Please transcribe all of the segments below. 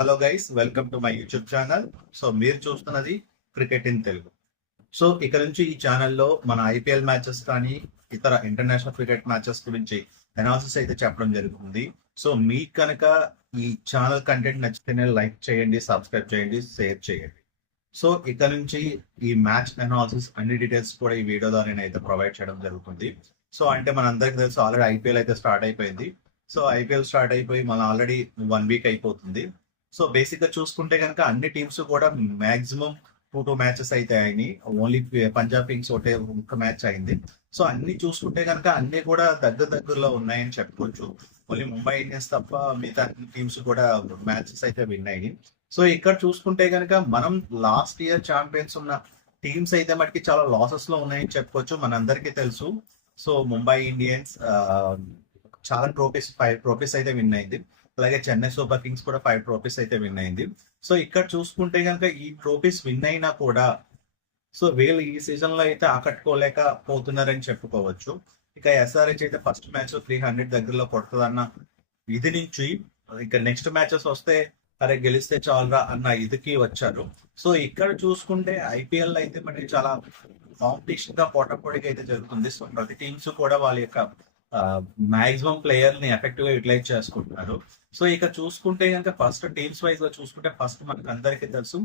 Hello guys, welcome to my YouTube channel. So మీరు చూస్తున్నది cricket in Telugu. So ఇక్కడ నుంచి ఈ ఛానల్లో మన ఐపీఎల్ మ్యాచెస్ కానీ ఇతర ఇంటర్నేషనల్ క్రికెట్ మ్యాచెస్ గురించి అనాలిసిస్ అయితే చెప్పడం జరుగుతుంది. సో మీకు కనుక ఈ ఛానల్ కంటెంట్ నచ్చితేనే లైక్ చేయండి, సబ్స్క్రైబ్ చేయండి, షేర్ చేయండి. సో ఇక్కడ నుంచి ఈ మ్యాచ్ అనాలిసిస్ అన్ని డీటెయిల్స్ కూడా ఈ వీడియో ద్వారా నేనైతే ప్రొవైడ్ చేయడం జరుగుతుంది. సో అంటే మనందరికీ తెలుసు, ఆల్రెడీ ఐపీఎల్ అయితే స్టార్ట్ అయిపోయింది. సో ఐపీఎల్ స్టార్ట్ అయిపోయి మన ఆల్రెడీ 1 వీక్ అయిపోతుంది. సో బేసిక్ గా చూసుకుంటే కనుక అన్ని టీమ్స్ కూడా మాక్సిమం 2 మ్యాచెస్ అయితే అయినాయి. ఓన్లీ పంజాబ్ కింగ్స్ ఒకటే ఒక మ్యాచ్ అయింది. సో అన్ని చూసుకుంటే కనుక అన్ని కూడా దగ్గరలో ఉన్నాయని చెప్పుకోవచ్చు. ఓన్లీ ముంబై ఇండియన్స్ తప్ప మిగతా టీమ్స్ కూడా మ్యాచెస్ అయితే విన్ అయ్యి. సో ఇక్కడ చూసుకుంటే కనుక మనం లాస్ట్ ఇయర్ ఛాంపియన్స్ ఉన్న టీమ్స్ అయితే మటుకి చాలా లాసెస్ లో ఉన్నాయని చెప్పుకోవచ్చు. మనందరికీ తెలుసు. సో ముంబై ఇండియన్స్ చాలా ట్రోఫీస్ 5 ట్రోఫీస్ అయితే విన్ అయింది. అలాగే చెన్నై సూపర్ కింగ్స్ కూడా 5 ట్రోఫీస్ అయితే విన్ అయింది. సో ఇక్కడ చూసుకుంటే కనుక ఈ ట్రోఫీస్ విన్ అయినా కూడా సో వీళ్ళు ఈ సీజన్ లో అయితే ఆకట్టుకోలేకపోతున్నారని చెప్పుకోవచ్చు. ఇక ఎస్ఆర్హెచ్ అయితే ఫస్ట్ మ్యాచ్ 300 దగ్గరలో కొడుతుందన్న ఇది నుంచి ఇక నెక్స్ట్ మ్యాచెస్ వస్తే అరే గెలిస్తే చాలరా అన్న ఇదికి వచ్చారు. సో ఇక్కడ చూసుకుంటే ఐపీఎల్ అయితే మనకి చాలా కాంపిటీషన్ గా పోటాపోటీగా అయితే జరుగుతుంది. సో ప్రతి టీమ్స్ కూడా వాళ్ళ యొక్క మాక్సిమం ప్లేయర్ ని ఎఫెక్టివ్ గా యూటిలైజ్ చేసుకుంటున్నారు. సో ఇక చూసుకుంటే కనుక ఫస్ట్ టీమ్స్ వైజ్ గా చూసుకుంటే ఫస్ట్ మనకు అందరికీ తెలుసు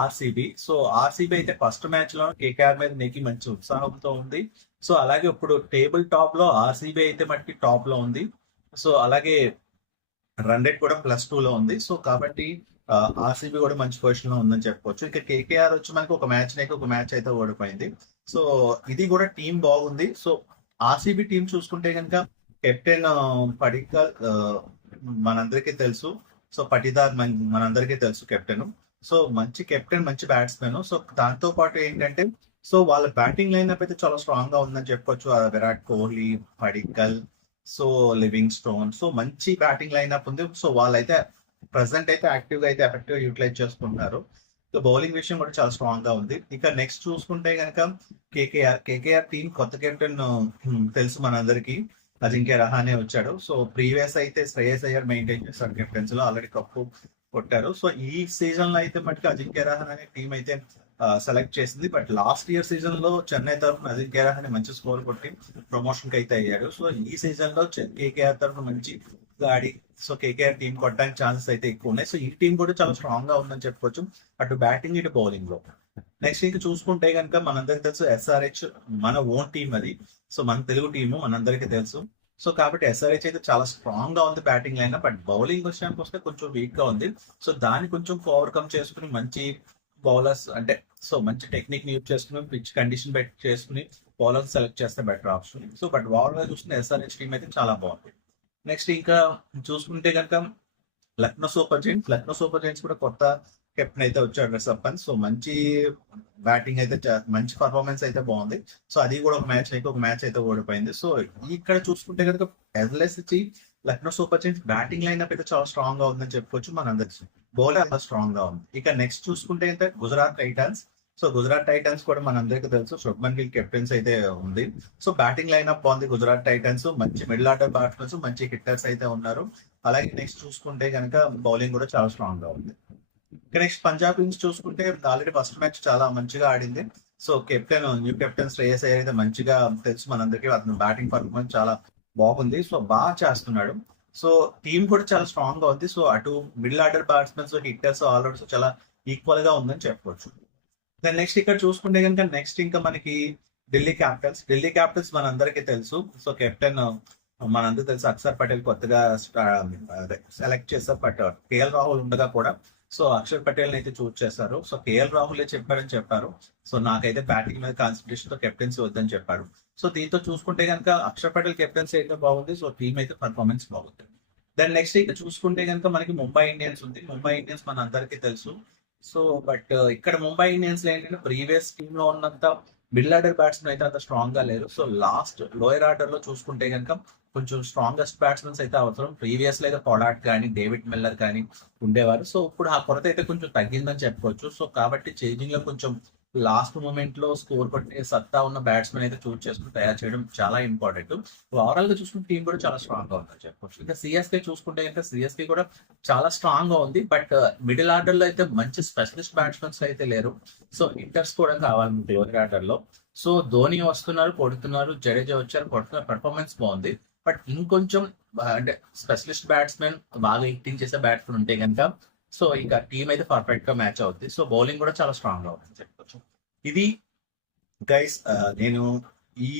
ఆర్సీబీ. సో ఆర్సీబీ అయితే ఫస్ట్ మ్యాచ్ లో కేకేఆర్ మీద నెగ్గి మంచి ఉత్సాహంతో ఉంది. సో అలాగే ఇప్పుడు టేబుల్ టాప్ లో ఆర్సీబీ అయితే మనకి టాప్ లో ఉంది. సో అలాగే రన్ రేట్ కూడా +2 లో ఉంది. సో కాబట్టి ఆర్సీబీ కూడా మంచి పొజిషన్ లో ఉందని చెప్పుకోవచ్చు. ఇక కేకేఆర్ వచ్చి మనకి ఒక మ్యాచ్ అయితే ఓడిపోయింది. సో ఇది కూడా టీం బాగుంది. సో ఆర్సీబీ టీం చూసుకుంటే కనుక కెప్టెన్ పడిక్కల్ మనందరికీ తెలుసు. సో పటిదార్ మనందరికీ తెలుసు కెప్టెన్. సో మంచి కెప్టెన్, మంచి బ్యాట్స్మెన్. సో దాంతో పాటు ఏంటంటే సో వాళ్ళ బ్యాటింగ్ లైనప్ అయితే చాలా స్ట్రాంగ్ గా ఉందని చెప్పుకోవచ్చు. Virat Kohli, Padikkal, so living stone, so మంచి బ్యాటింగ్ లైనప్ ఉంది. సో వాళ్ళైతే ప్రెసెంట్ అయితే యాక్టివ్ గా అయితే ఎఫెక్టివ్ గా యూటిలైజ్ చేసుకుంటున్నారు. సో బౌలింగ్ విషయం కూడా చాలా స్ట్రాంగ్ గా ఉంది. ఇక నెక్స్ట్ చూసుకుంటే కనుక కేకేఆర్ టీం కొత్త కెప్టెన్ తెలుసు మనందరికి, అజింక్య రహానే వచ్చాడు. సో ప్రీవియస్ అయితే శ్రేయస్ అయ్యర్ మెయింటైన్ చేశాడు కెప్టెన్స్ లో, ఆల్రెడీ కప్పు కొట్టారు. సో ఈ సీజన్ లో అయితే మటుకు అజింక్య రహానే అనే టీం అయితే సెలెక్ట్ చేసింది. బట్ లాస్ట్ ఇయర్ సీజన్ లో చెన్నై తరఫున అజింక్య రహానే మంచి స్కోర్ కొట్టి ప్రమోషన్ కి అయితే అయ్యాడు. సో ఈ సీజన్ లో కేకేఆర్ తరఫున మంచి ఆడి సో కేకేఆర్ టీం కొట్టడానికి ఛాన్సెస్ అయితే ఎక్కువ ఉన్నాయి. సో ఈ టీం కూడా చాలా స్ట్రాంగ్ గా ఉందని చెప్పుకోవచ్చు, అటు బ్యాటింగ్ ఇటు బౌలింగ్ లో. నెక్స్ట్ ఇంకా చూసుకుంటే కనుక మనందరికి తెలుసు ఎస్ఆర్హెచ్ మన ఓన్ టీం అది. సో మన తెలుగు టీము మనందరికీ తెలుసు. సో కాబట్టి ఎస్ఆర్హెచ్ అయితే చాలా స్ట్రాంగ్ గా ఉంది బ్యాటింగ్ లైన్, బట్ బౌలింగ్ విషయానికి వస్తే కొంచెం వీక్ గా ఉంది. సో దాన్ని కొంచెం ఓవర్కమ్ చేసుకుని మంచి బౌలర్స్ అంటే సో మంచి టెక్నిక్ ని యూజ్ చేసుకుని పిచ్ కండిషన్ బెట్ చేసుకుని బౌలర్స్ సెలెక్ట్ చేస్తే better option. So but overall గా చూస్తున్న ఎస్ఆర్హెచ్ టీం అయితే చాలా బాగుంది. నెక్స్ట్ ఇంకా చూసుకుంటే కనుక లక్నో సూపర్ జైంట్స్ కూడా కొత్త కెప్టెన్ అయితే వచ్చాడు రిషబ్ పంత్. సో మంచి బ్యాటింగ్ అయితే మంచి పర్ఫార్మెన్స్ అయితే బాగుంది. సో అది కూడా ఒక మ్యాచ్ అయితే ఓడిపోయింది. సో ఇక్కడ చూసుకుంటే కనుక LSC Lucknow super Giants batting line up అయితే చాలా స్ట్రాంగ్ గా ఉందని చెప్పుకోవచ్చు మనందరికి. బౌలర్ చాలా స్ట్రాంగ్ గా ఉంది. ఇక నెక్స్ట్ చూసుకుంటే అయితే గుజరాత్ టైటన్స్ కూడా మనందరికీ తెలుసు, శుభ్మన్ గిల్ కెప్టెన్స్ అయితే ఉంది. సో బ్యాటింగ్ లైన్ అప్ బాగుంది గుజరాత్ టైటన్స్. మంచి మిడిల్ ఆర్డర్ బ్యాట్స్మెన్స్, మంచి హిట్టర్స్ అయితే ఉన్నారు. అలాగే నెక్స్ట్ చూసుకుంటే కనుక బౌలింగ్ కూడా చాలా స్ట్రాంగ్ గా ఉంది. ఇక నెక్స్ట్ పంజాబ్ కింగ్స్ చూసుకుంటే ఆల్రెడీ ఫస్ట్ మ్యాచ్ చాలా మంచిగా ఆడింది. So new captain Shreyas Iyer అయితే మంచిగా తెలుసు మనందరికీ, అతను బ్యాటింగ్ పర్ఫార్మెన్స్ చాలా బాగుంది. సో బాగా చేస్తున్నాడు. సో టీం కూడా చాలా స్ట్రాంగ్ గా ఉంది. సో అటు middle order batsmens, hitters, allrounders చాలా ఈక్వల్ గా ఉందని చెప్పవచ్చు. దెన్ నెక్స్ట్ ఇక్కడ చూసుకుంటే కనుక నెక్స్ట్ ఇంకా మనకి ఢిల్లీ క్యాపిటల్స్ మనందరికీ తెలుసు. సో కెప్టెన్ మనందరికీ తెలుసు అక్షర్ పటేల్ కొత్తగా సెలెక్ట్ చేశారు. బట్ కేఎల్ రాహుల్ ఉండగా కూడా సో అక్షర్ పటేల్ అయితే చూస్ చేశారు. సో కేఎల్ రాహుల్ చెప్పారని చెప్పారు. సో నాకైతే బ్యాటింగ్ మీద కాన్సన్ట్రేషన్ తో కెప్టెన్సీ వద్దని చెప్పారు. సో దీంతో చూసుకుంటే కనుక అక్షర్ పటేల్ కెప్టెన్సీ అయితే బాగుంది. సో టీం అయితే పర్ఫార్మెన్స్ బాగుంది. దెన్ నెక్స్ట్ ఇక్కడ చూసుకుంటే కనుక మనకి ముంబై ఇండియన్స్ ఉంది. ముంబై ఇండియన్స్ మన అందరికీ తెలుసు. సో బట్ ఇక్కడ ముంబై ఇండియన్స్ లో ఏంటంటే ప్రీవియస్ టీమ్ లో ఉన్నంత మిడిల్ ఆర్డర్ బ్యాట్స్మెన్ అయితే అంత స్ట్రాంగ్ గా లేరు. సో లాస్ట్ లోయర్ ఆర్డర్ లో చూసుకుంటే కనుక కొంచెం స్ట్రాంగెస్ట్ బ్యాట్స్మెన్స్ అయితే అవసరం. ప్రీవియస్ లో అయితే పొలాట్ కానీ డేవిడ్ మిల్లర్ కానీ ఉండేవారు. సో ఇప్పుడు ఆ కొరత అయితే కొంచెం తగ్గిందని చెప్పుకోవచ్చు. సో కాబట్టి చేంజింగ్ లో కొంచెం లాస్ట్ మూమెంట్ లో స్కోర్ కొట్టే సత్తా ఉన్న బ్యాట్స్మెన్ అయితే చూస్ చేసుకుని తయారు చేయడం చాలా ఇంపార్టెంట్. ఓవరాల్ గా చూసుకుంటే టీం కూడా చాలా స్ట్రాంగ్ గా ఉందని చెప్పొచ్చు. ఇంకా సిఎస్కే చూసుకుంటే కనుక సిఎస్కే కూడా చాలా స్ట్రాంగ్ గా ఉంది. బట్ మిడిల్ ఆర్డర్ లో అయితే మంచి స్పెషలిస్ట్ బ్యాట్స్మెన్స్ అయితే లేరు. సో ఇంటర్స్ కూడా కావాలి లోయర్ ఆర్డర్ లో. సో ధోని వస్తున్నారు, కొడుతున్నారు, జడేజా వచ్చారు, కొడుతున్నారు, పెర్ఫార్మెన్స్ బాగుంది. బట్ ఇంకొంచెం అంటే స్పెషలిస్ట్ బ్యాట్స్మెన్ బాగా హిట్టింగ్ చేసే బ్యాట్స్మెన్ ఉంటే కనుక సో ఇక టీం అయితే పర్ఫెక్ట్ గా మ్యాచ్ అవుద్ది. సో బౌలింగ్ కూడా చాలా స్ట్రాంగ్ గా ఉంటుంది చెప్పొచ్చు. ఇది గైస్ నేను ఈ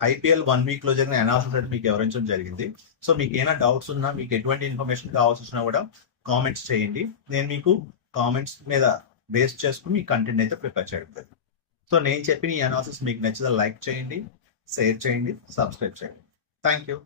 ఐపీఎల్ 1 వీక్ లో జరిగిన అనాలిసిస్ అయితే మీకు వివరించడం జరిగింది. సో మీకు ఏమైనా డౌట్స్ ఉన్నా, మీకు ఎటువంటి ఇన్ఫర్మేషన్ కావాల్సి వచ్చినా కూడా కామెంట్స్ చేయండి. నేను మీకు కామెంట్స్ మీద బేస్ చేసుకుని మీ కంటెంట్ అయితే ప్రిపేర్ చేయడం. సో నేను చెప్పిన ఈ అనాలిసిస్ మీకు నచ్చితే లైక్ చేయండి, షేర్ చేయండి, సబ్స్క్రైబ్ చేయండి. Thank you.